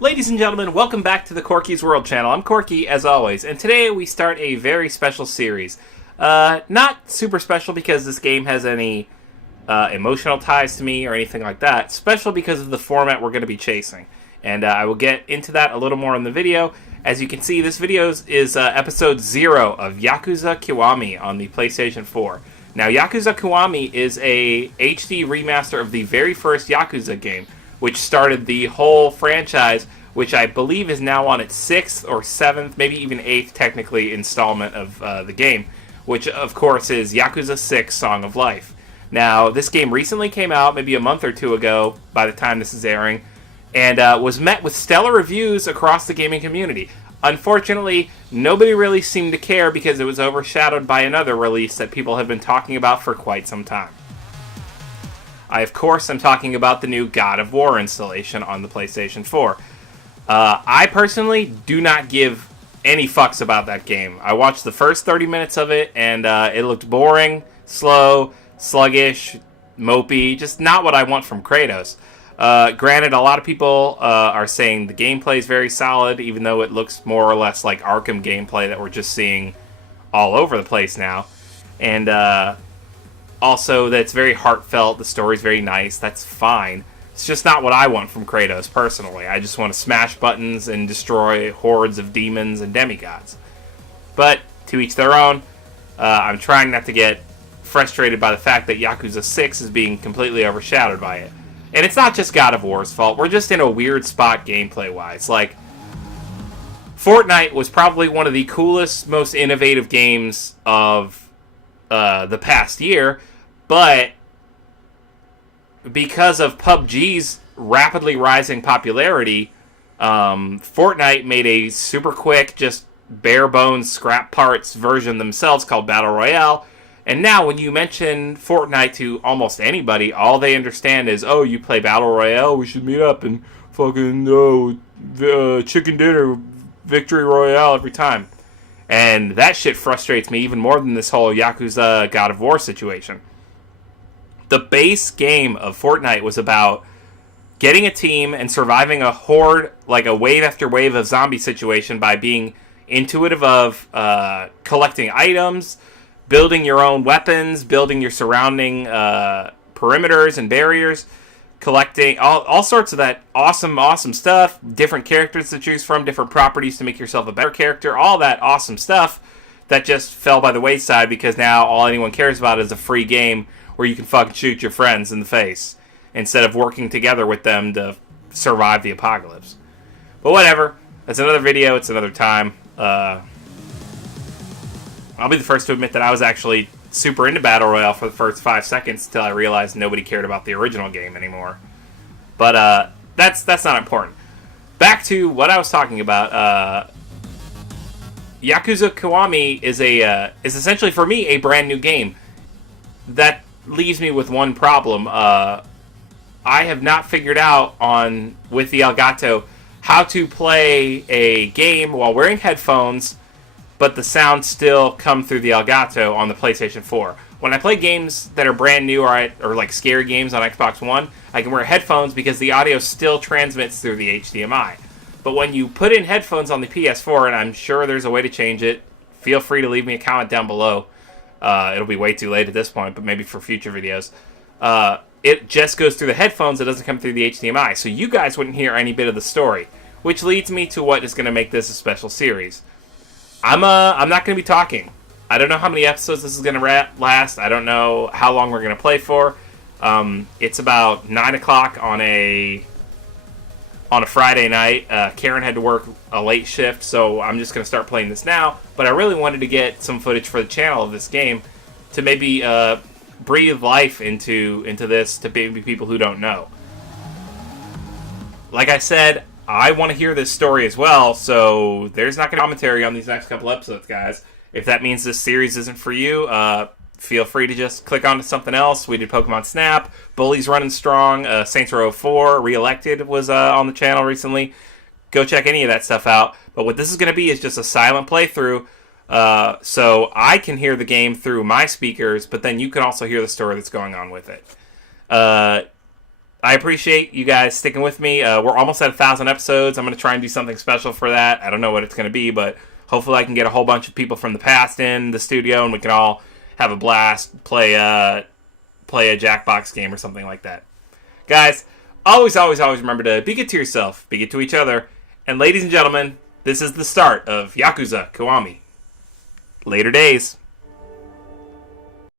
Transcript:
Ladies and gentlemen, welcome back to the Corky's World channel. I'm Corky, as always, and today we start a very special series. Not super special because this game has any emotional ties to me or anything like that. Special because of the format we're going to be chasing. And I will get into that a little more in the video. As you can see, this video is episode 0 of Yakuza Kiwami on the PlayStation 4. Now, Yakuza Kiwami is a HD remaster of the very first Yakuza game, which started the whole franchise, which I believe is now on its 6th or 7th, maybe even 8th technically, installment of the game, which of course is Yakuza 6 Song of Life. Now, this game recently came out, maybe a month or two ago by the time this is airing, and was met with stellar reviews across the gaming community. Unfortunately, nobody really seemed to care because it was overshadowed by another release that people have been talking about for quite some time. I, of course, am talking about the new God of War installation on the PlayStation 4. I personally do not give any fucks about that game. I watched the first 30 minutes of it, and it looked boring, slow, sluggish, mopey, just not what I want from Kratos. Granted, a lot of people are saying the gameplay is very solid, even though it looks more or less like Arkham gameplay that we're just seeing all over the place now. And also, that it's very heartfelt, the story's very nice, that's fine. It's just not what I want from Kratos, personally. I just want to smash buttons and destroy hordes of demons and demigods. But, to each their own. I'm trying not to get frustrated by the fact that Yakuza 6 is being completely overshadowed by it. And it's not just God of War's fault, we're just in a weird spot gameplay-wise. Like, Fortnite was probably one of the coolest, most innovative games of the past year, but because of PUBG's rapidly rising popularity, Fortnite made a super quick, just bare bones scrap parts version themselves called Battle Royale. And now when you mention Fortnite to almost anybody, all they understand is, oh, you play Battle Royale, we should meet up and fucking chicken dinner victory royale every time. And that shit frustrates me even more than this whole Yakuza God of War situation. The base game of Fortnite was about getting a team and surviving a horde, like a wave after wave of zombie situation by being intuitive of collecting items, building your own weapons, building your surrounding perimeters and barriers, collecting all sorts of that awesome stuff, different characters to choose from, different properties to make yourself a better character, all that awesome stuff that just fell by the wayside because now all anyone cares about is a free game where you can fucking shoot your friends in the face instead of working together with them to survive the apocalypse. But whatever, that's another video, it's another time. I'll be the first to admit that I was actually super into Battle Royale for the first 5 seconds until I realized nobody cared about the original game anymore. But that's not important. Back to what I was talking about. Yakuza Kiwami is essentially for me a brand new game. That leaves me with one problem. I have not figured out with the Elgato how to play a game while wearing headphones, but the sound still come through the Elgato on the PlayStation 4. When I play games that are brand new or like scary games on Xbox One, I can wear headphones because the audio still transmits through the HDMI. But when you put in headphones on the PS4, and I'm sure there's a way to change it, feel free to leave me a comment down below. It'll be way too late at this point, but maybe for future videos. It just goes through the headphones, it doesn't come through the HDMI, so you guys wouldn't hear any bit of the story. Which leads me to what is going to make this a special series. I'm not going to be talking. I don't know how many episodes this is going to last. I don't know how long we're going to play for. It's about 9 o'clock on a Friday night. Karen had to work a late shift, so I'm just going to start playing this now. But I really wanted to get some footage for the channel of this game to maybe breathe life into this to maybe people who don't know. Like I said, I want to hear this story as well, so there's not going to be commentary on these next couple episodes, guys. If that means this series isn't for you, feel free to just click on to something else. We did Pokemon Snap, Bully's running strong, Saints Row 4, Re-Elected was on the channel recently. Go check any of that stuff out. But what this is going to be is just a silent playthrough, so I can hear the game through my speakers, but then you can also hear the story that's going on with it. I appreciate you guys sticking with me. We're almost at 1,000 episodes. I'm going to try and do something special for that. I don't know what it's going to be, but hopefully I can get a whole bunch of people from the past in the studio, and we can all have a blast, play a Jackbox game or something like that. Guys, always remember to be good to yourself, be good to each other, and ladies and gentlemen, this is the start of Yakuza Kiwami. Later days.